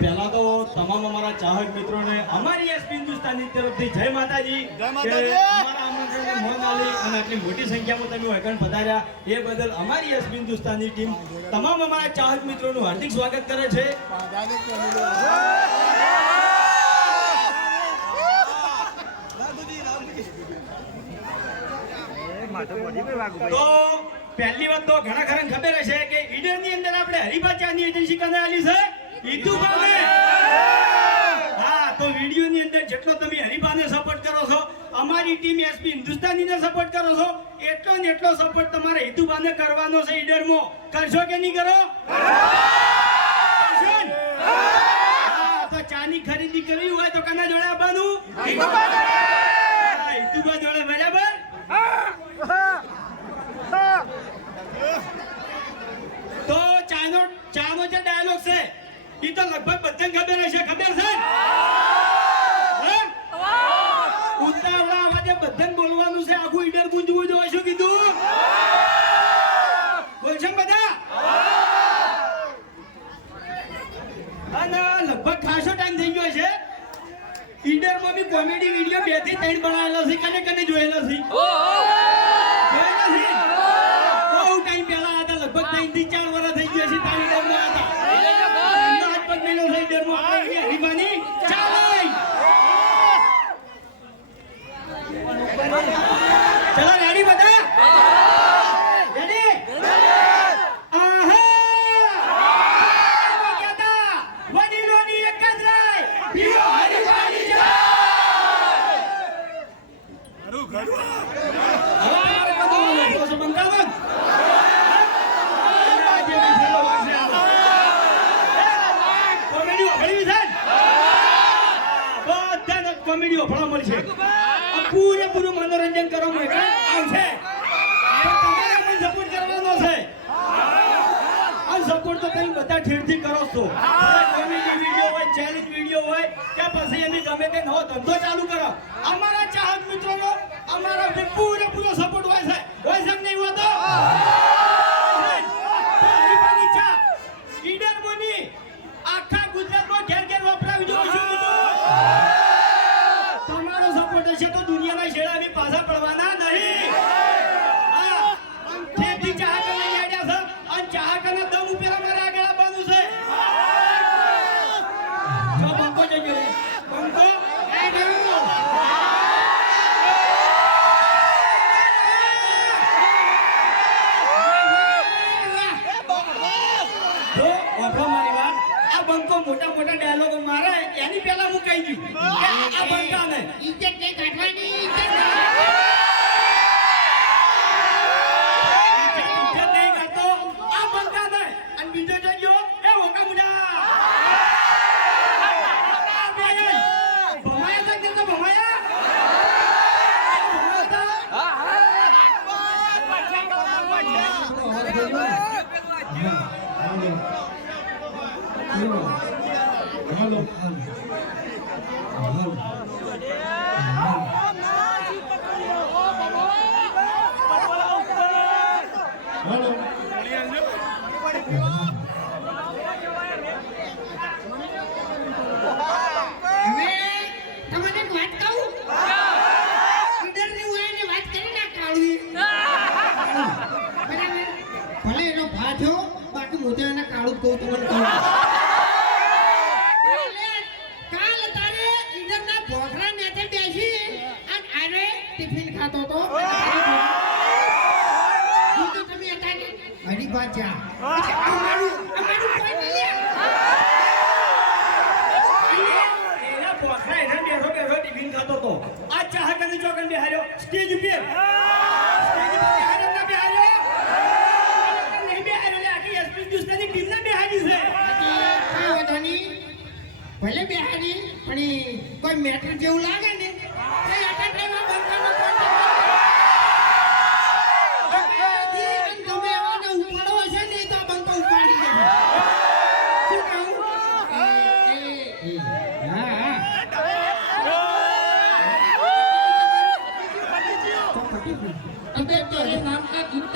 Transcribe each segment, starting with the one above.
પહેલા તો તમામ અમારા ચાહક મિત્રોને અમારી એસપી હિન્દુસ્તાની તરફથી જય માતાજી. અમારા આમંત્રણને મોન આલી અને આટલી મોટી સંખ્યામાં તમે વૈકણ પધાર્યા એ બદલ અમારી એસપી હિન્દુસ્તાની ટીમ તમામ અમારા ચાહક મિત્રોનું હાર્દિક સ્વાગત કરે છે. તો પહેલી વાત તો ઘણા ખરાને ખબર હશે કે ઈડરની અંદર આપણે હરિભાચાની એજન્સી કને આલી છે ઈતુભાને. હા, તો વિડિયોની અંદર જેટલો તમે હરિભાને સપોર્ટ કરો છો, અમારી ટીમ એસપી હિન્દુસ્તાનીને સપોર્ટ કરો છો, એટલો ને એટલો સપોર્ટ તમારે ઈતુભાને કરવાનો છે. ઈડરમાં કરશો કે નહીં કરો? કરશો ને? હા, તો ચાની ખરીદી કરવી હોય તો કના જોડે આવવાનું? ઈતુભા જોડે. બરાબર. તો ચાનો જે ડાયલોગ છે એ તો લગભગ બધાને ખબર હશે. ખબર છે? ઉતાવળા અવાજે બધાને બોલવાનું છે. આખું ઈડર ગુંજવું જોઈએ. શું કીધું? બોલશે બધા? અને લગભગ ખાસો ટાઈમ થઈ ગયો છે. ઈડરમાં બી કોમેડી વિડીયો 2 થી 3 બનાવેલા છે. કને કને જોયેલા છે? બહુ ટાઈમ પહેલા હતા. લગભગ 3 થી 4 વર્ષ થઈ ગયા છે. તારી ઈડરમાં હતા. આજ પગ મેલો છે ઈડરમાં. આપણે હરિભાની ચાલે. ચલો રેડી બધા? રેડી? આહા! કેતા વડીલોની એક જ રાય પીઓ હરિભાની જય. કોમેડીઓ ભલા મળશે. પૂરેપૂરું મનોરંજન કરવામાં આવશે. તમારે પણ સપોર્ટ કરવાનો છે. આ સપોર્ટ તો તમે બધા ઠેરથી કરો છો. કોમેડી વિડીયો હોય, ચેલેન્જ વિડીયો હોય કે પછી એની ગમે તે નવો ધંધો ચાલુ કરો, અમારા ચાહક મિત્રોનો અમારા પૂરેપૂરો સપોર્ટ હોય છે. હોય છે નહીં હોતો? હરિભાની ચા ઈડર બોની આખા ગુજરાતમાં ઘેર ઘેર વપરાવી દો. શું તમારો સપોર્ટ હશે તો દુનિયાના છેડા બી પાછા પડવાના નહીં. હા, ઠેઠી ચાહકને યાડ્યા છે અને ચાહકના દમ ઉપર અમારે આગળ આવવાનું છે. જો બંકો જજો રે બંકો જો વાપરો મારી વાત. આ બંકો મોટા મોટા ડાયલોગ મારે એની પહેલા હું કહી દઉં કે આ બંકાને ઇજ્જત નહીં કાઢવાની. ઇજ્જત નહીં કાઢતો આ બંકાને. અને બીજો જોજો એ ઓકા મુડા ભમાયા તક તો ભમાયા. હેલો બાકી મોજાના કાળું કહું તમને કહું. કાલ તારે ઈડરના ભોસરા નેચે બેસી અને આરે ટિફિન ખાતો તો તમે હતા ને હરિભાચા અમારું કોઈ નહીં. એના ભોસરા એને બેઠો બેઠો ટિફિન ખાતો તો આ ચાહક અને ચોકન બેહાર્યો સ્ટેજ ઉપર. ભલે બેહારી પણ કોઈ મેટર જેવું લાગે ને नाम का गीत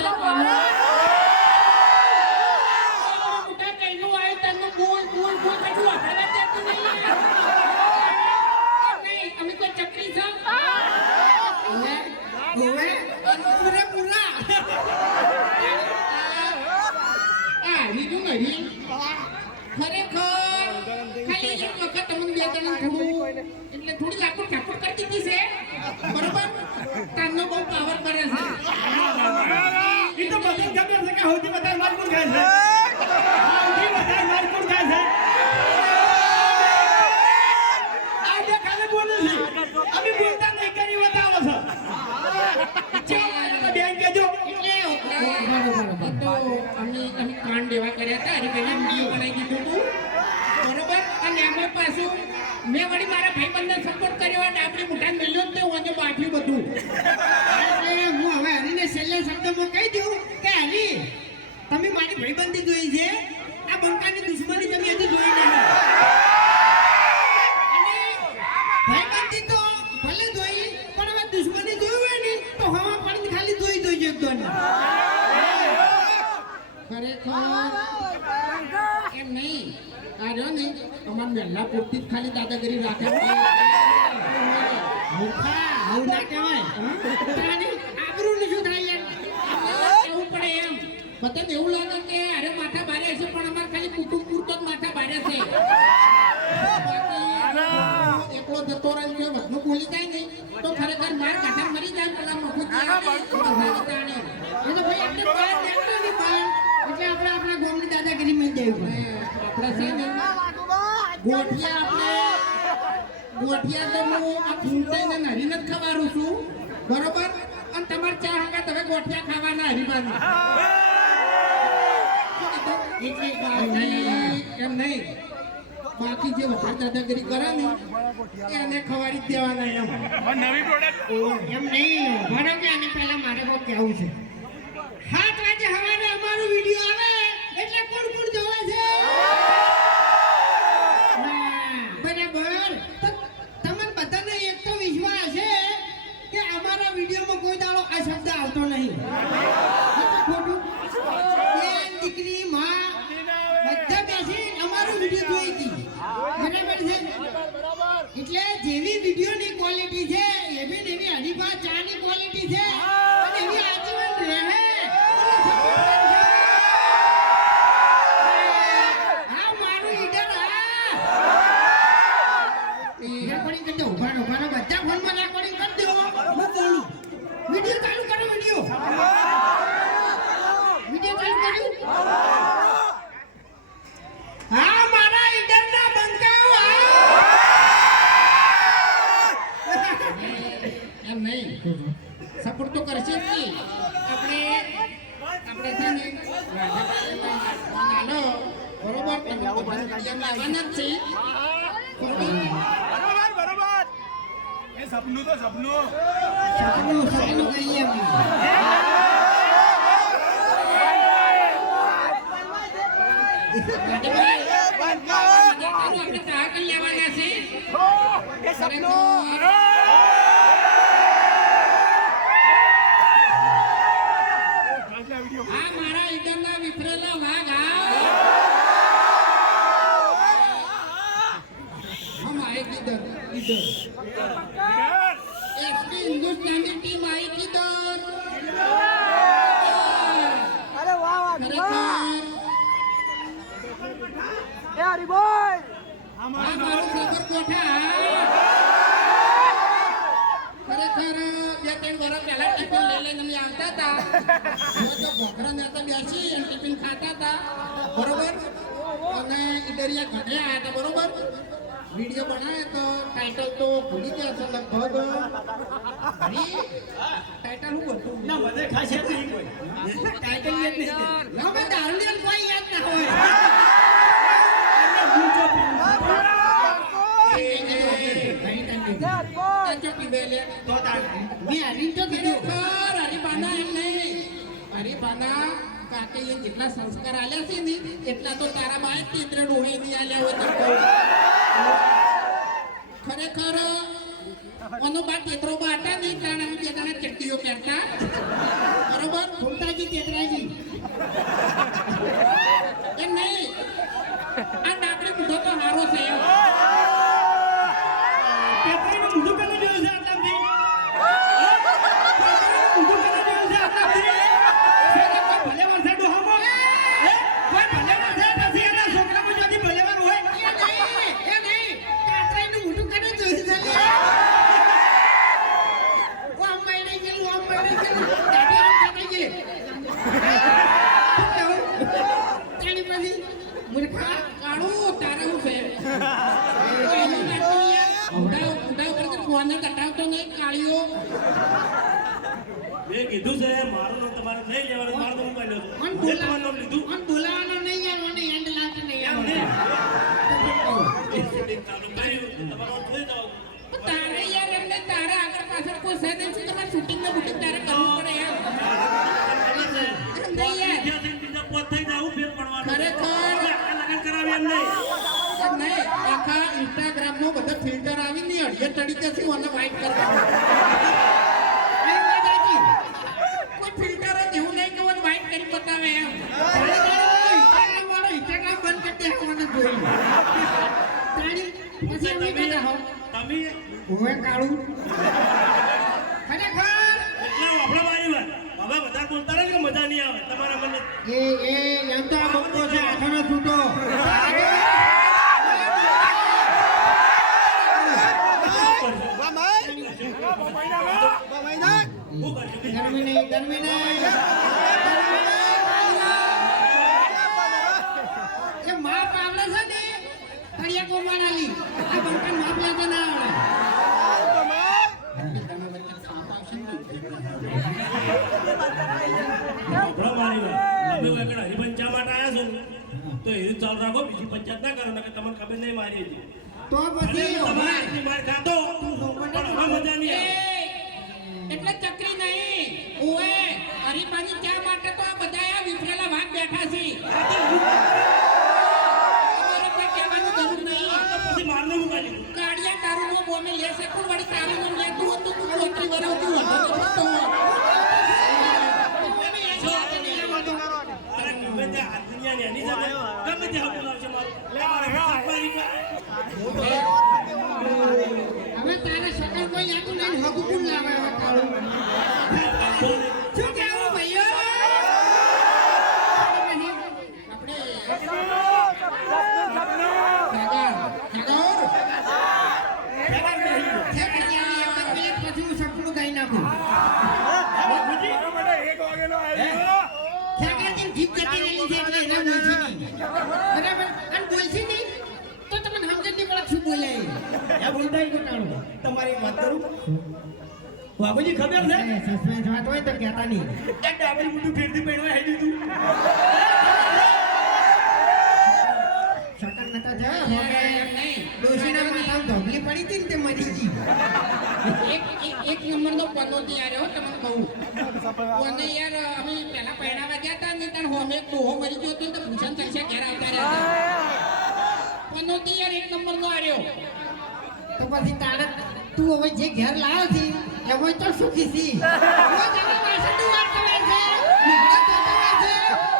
એટલે થોડી લાકડું ઠાકોર કરતી હતી છે બરોબર તારનો બહુ પાવર કરે છે ઈ તો બધું ખબર છે કે સૌથી વધારે મારકુટ ખાય છે સૌથી વધારે મારકુટ ખાય છે આ જે ખાલી બોલે છે અમે બોલતા નહીં કરી બતાવો છો બેન કેજો એટલે બરોબર તો અમે કાંડ એવા કર્યા હતા અને પેલા વિડીયો બનાવી દીધું હતું બરોબર અને અમે પાછું મેં વળી મારા ભાઈબંધને સપોર્ટ કર્યો અને આપણી મુઠાને મળ્યો જ તે ઓને બાઠ્યું બધું એટલે હું હવે હરીને છેલ્લે શબ્દમાં કહી દઉં કે હરી તમે મારી ભાઈબંધી જોઈ છે આ બંકાની દુશ્મની તમે હજી જોઈ નહીં અને ભાઈબંધી તો ભલે જોઈ પણ હવે દુશ્મની જોઈ હોય ને તો હવા પાણી ખાલી જોઈ જોઈ એકદમ ખરેખર એમ નહીં કાર્યો ને અમાર મહેલા પૂરતી જ ખાલી દાદાગીરી રાખે મૂર્ખા આવું ના કહેવાય તારી આબરૂનું શું થાય યાર કેવું પડે એમ બધાને એવું લાગે કે અરે માથા ભારે છે પણ અમાર ખાલી કુટુંબ પૂરતો જ માથા ભારે છે બાકી એકલો જતો રહે છે બધું ભૂલી જાય નહીં તો ખરેખર માર કાઢા મરી જાય પેલા મફુત તાણે એ તો ભાઈ આપણે બહાર નીકળો ને બહાર એટલે આપણે આપણા ગામની દાદાગીરી માં જવું આપણે છે ને ગોઠિયા તો હું આ ખૂંટાઈને નરીને જ ખવારું છું બરોબર અને તમારે ચા હંગા તમે ગોઠિયા ખાવાના હરીબાની એમ નહીં બાકી જે વધારે દાદાગીરી કરે ને એને ખવાડી દેવાના એમ નવી પ્રોડક્ટ એમ નહીં બરાબર કે આને પહેલા મારે કોઈ કહેવું છે 7 વાગે સવારે અમારો વિડિયો આવે એટલે કોણ કોણ જોવે છે બરાબર તો તમને બધાને એક તો વિશ્વાસ છે કે અમારા વિડિયોમાં કોઈ દાડો આ શબ્દ આવતો નહીં ખોટું બેન દીકરી માં બધા બેસી અમારો વિડિયો જોઈ હતી બરાબર છે એટલે જેવી વિડિયોની ક્વોલિટી છે એવી ને એવી હરીફા ચાની ક્વોલિટી છે અને એવી આજીવન રહે હા મારું ઈડર રેકોર્ડિંગ કરી દો ઉભાનો બધા ફોનમાં રેકોર્ડિંગ કરી દો હું બોલું વિડિયો ચાલુ કરો વિડિયો ચાલુ કર્યું હા મારા ઈડરના બંકાઓ એમ નહીં સપોર્ટ તો કરશે જ નહીં આપણે છે ને નાનો બરોબર તમે લાવવાના જ છે બરોબર એ સપનું તો સપનું કહીએ આપણે ચા કરી લેવાના છે એ સપનું આ મારા ઈડરના વિફરેલા વાઘ हम आए किधर इधर एसपी हिंदुस्तानी टीम आई किधर अरे वाह वाह खरेखर ए हरी बोल हमारो खबर कोठा ખરેખર 2-3 વર્ષ પહેલા ટિફિન લઈને અમે આવતા હતા તો ભોકરા નાતા બેસી અને ટિફિન ખાતા હતા બરોબર અને ઈડરિયા ઘરે આવ્યા હતા બરોબર વિડિયો બનાવ્યો તો ટાઇટલ તો ભૂલી ગયા છો લગભગ ટાઇટલ શું હતું ના મને ખાસ યાદ નહીં કોઈ ટાઇટલ યાદ નહીં ના મેં દારૂડિયન કોઈ યાદ ના હોય જેટલા સંસ્કાર આલ્યા છે ને એટલા તો તારા બાએ તીત્ર ડોહી ની આલ્યા હોય ખરેખર ઓનો બા તેતરો બાટા નહીં કારણ અમે બે જણા ચટ્ટીઓ પહેરતા બરોબર ફૂમતાજી તેતરાજી એમ નહીં આ ડાકડી મૂઢો તો હારો છે એમ પેપરીનું મૂઢું કને જોયું છે આટલાથી મૂઢું કને જોયું છે આટલાથી ભલે વર્ષે ડોહામાં કોઈ ભલે વર્ષે નથી એના છોકરામાં જોથી ભલે વાર હોય એ નહીં કાતરાઈનું મૂઢું કને જોયું છે કોને કટાવતો નહીં કાળીઓ મેં કીધું છે મારું નામ તમારે નહીં લેવાનું મારું નામ કહી લો મન મેં તમારું નામ લીધું બોલાવાનો નહીં યાર મને એન્ડ લાગે નહીં એમ આવડે. નહીં ચાલુ કર્યું તમારું જોઈ જાવ પણ તારે યાર એમને તારે આગળ પાછળ કોઈ છે નહીં શું તમારે શૂટિંગ ને બુટિંગ તારે કરવું પડે યાર નહીં યાર બીજા પોત થઈ જાવ ફેર પડવાનું ખરેખર લગન કરાવી એમ નહીં નહીં આખા ઇન્સ્ટાગ્રામ માં બધા ફિલ્ટર આવી ની અડિયા તડીકે થી ઓને વાઇટ કરવાનું કોઈ ફિલ્ટર જ એવું નહીં કે ઓને વાઇટ કરી બતાવે એમ ઇન્સ્ટાગ્રામ વાળો ઇન્સ્ટાગ્રામ બંધ કરી દે મને જોઈ તાળી પછી એમ કહેતા હો તમે ઓએ કાળું ખરેખર એટલા વાપરા મારી વાત હવે બધા બોલતા રહે કે મજા નહીં આવે તમારા મને એ એમ તો આ બંકો છે આખોનો છૂટો ગરમી નહીં એ માપ આવડે છે ને કડિયા કોમાણાલી આ બંકન માપ લેતો ના વાપરા મારી વાત તમે આગળ હરિપંચા માટે આવ્યા છો ને તો એ રીતે ચાલુ રાખો બીજી પંચાયત ના કરો કે તમને ખબર નહીં મારી હતી તો પછી તમારે આટલી માર ખાતો પણ હવે મજા નહીં આવે એટલે ચકરી નહીં ઓએ હરીબાની ચા માટે તો આ બધા આ વિફરેલા વાઘ બેઠા છે અમારે કોઈ કહેવાની જરૂર નહીં પછી મારનું મુકાઈ દીધું કાડિયા તારું નો બોમે લેશે પણ વળી તારું નો લેતું હતું તું લોટરી વરાવતું હતો તો ફરતો અરે ગમે તે આ દુનિયાની એની સાથે ગમે તે હાથ બોલાવશે મારું તમારે હવે તારે શકલ કોઈ યાતું નહીં હગુ કોણ લાવે હવે કાળું શું કહેવું ભાઈઓ પછી હું સપનું ગાઈ નાખું ખેગારથી જીભ જતી રહેલી છે એટલે એના બોલશે નહીં બરાબર અને બોલશે નહીં તો તમને સમજ નહીં પડે શું બોલાય એ બોલતા ઈ કોટાળો તમારી એક વાત કરું બાબુજી ખબર છે સસ્પેન્સ વાત હોય તો કહેતા નહીં એ ડાબરી મોટું ફેરથી પડ્યું હે દીધું શકલ નતા જા ડોશીના માથામાં ધોબલી પડી હતી ને તે મરી ગઈ એક નંબરનો પનોતી આવ્યો તમને કહું કોને યાર અમે પહેલા પહેરાવા ગયા હતા ને તાર હોમે ડોહો મરી ગયો હતો તો ભૂષણ ચર્ચા ઘેર આવતા રહ્યા પનોતી યાર એક નંબરનો આવ્યો તો પછી તારે તું હવે જે ઘેર લાવ્યો છે એમાં તો સુખી છી હવે તારા વાસણની વાત કરે છે નીકળે તો કરે છે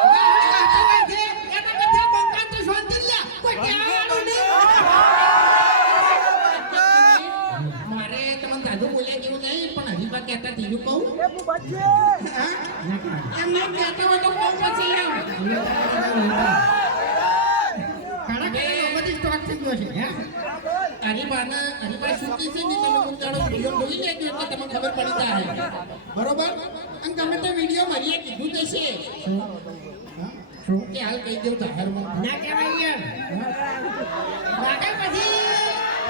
વાહણી વાત કરે છે એના બધા બંકાન તો શાંતિ લ્યા કોઈ કહેવાનું નહીં મારે તમને દાદુ બોલ્યા જેવું નહીં પણ હરીબા કહેતા ધીરું કહું એમ નહીં કહેતા હોય તો કહું પછી એમ બધી સ્ટોક થઈ ગયો છે હરીબા સુકી છે ને તમે ઉતાળો વિડીયો જોઈ લેજો એટલે તમને ખબર પડી જાય બરોબર અને તમે તો વિડીયો મારીએ કીધું જશે કે હાલ કહી દઉં જાહેરમાં ના કહેવાય યાર વાગા પછી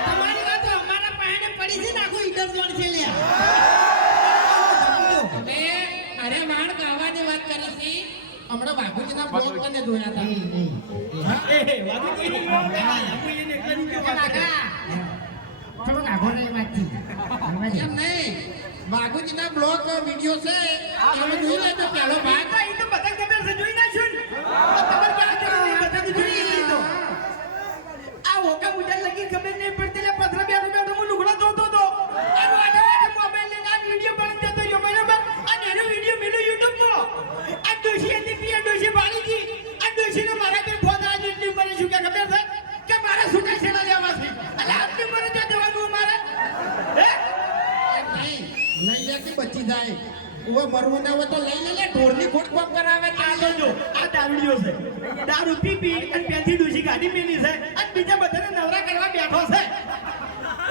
તમારી વાત અમારા પાસે પડી છે ને આખું ઈડર જોડ છે લ્યા અમે અરે વાણ ગાવાની વાત કરી હતી હમણાં બાપુજીના બ્લોગ મને જોયા હતા એ બાબુજી આપણે એને એકલા ની કેવું વાત કરે થોડોક આગો નહીં વાતથી એમ નહીં બાપુજીના બ્લોગ વિડીયો છે તમે જોઈ લેજો પહેલો ભાગ આ ઈ તો બધા ખબર છે જોઈ નાખ્યું ને ખબર ક્યાં જોઈ બધા જોઈ લીધું તો આ ઓકા મુજબ લગી ખબર નહીં પડતી લે પથરા બેઠો બેઠો હું લુગડા ધોતો તો આ વાડે વાડે મોબાઈલ લઈને આ વિડિયો બનાવી દેતો યો બરાબર અને એનો વિડિયો મેલો YouTube પર આ ડોશી હતી પીએ ડોશી બાળીજી આ ડોશીનો મારા પર ફોન આવ્યો એટલી મને શું કે ખબર છે કે મારા સુકા છેડા લેવા છે એટલે આટલી મને ત્યાં જવાનું મારે હે લઈ લે કે બચી જાય ઓય મરવું ના હોય તો લઈ લે ઢોરની ખોટ કોમ કરાવે આ જોજો આ દારૂડિયો છે દારૂ પી પી અને ત્યાંથી ડોશી ગાડી મેલી છે અને બીજા બધાને નવરા કરવા બેઠો છે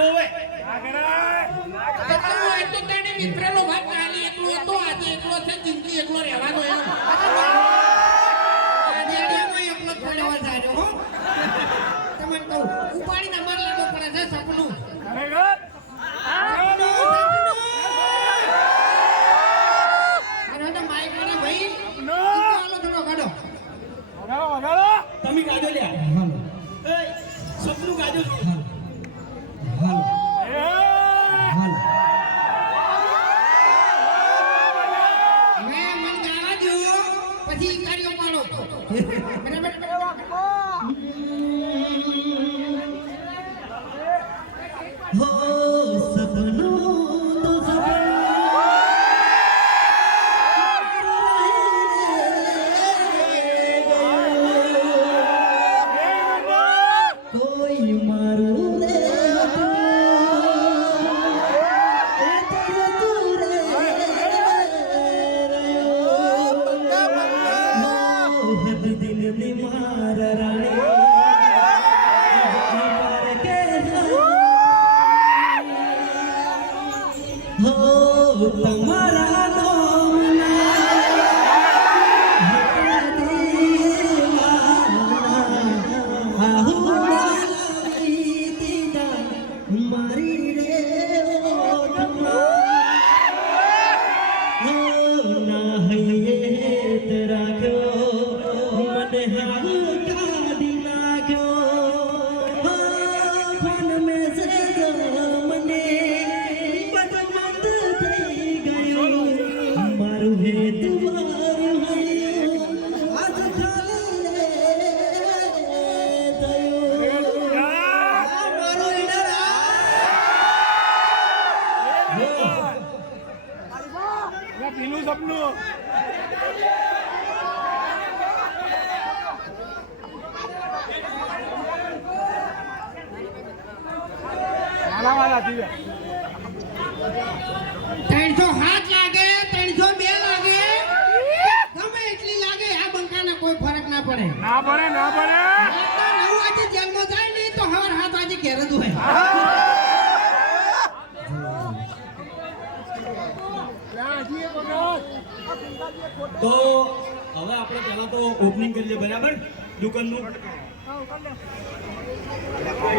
ઓવે તો હોય તો તને વિફરેલો વાત કાલી એકલો હતો આજે એકલો છે જિંદગી એકલો રહેવાનો એમ આજે અડિયામાં એકલો પડ્યો છે હો તમને કહું ઉપાડીને અમાર લેવો પડે છે સપનું હો તમારા મારી રે ના હૈયે રાખ્યો મને હાલ કાઢી નાખ્યો ફોન મેસેજ મને બધું બંધ થઈ ગયું મારું હેત મારું હૈયું આજ ખાલી રે થયું મારો ઈડર પીલું સપનું વાલા થઈ ગયા 307 લાગે 302 લાગે ગમે એટલી લાગે આ બંકાને કોઈ ફરક ના પડે ના પડે ના પડે રાતના 9 વાગે જેલમાં જાય નહીં તો હવાર 7 વાગે ઘેર જ હોય તો હવે આપણે પહેલા તો ઓપનિંગ કરી લઈએ બરાબર દુકાનનું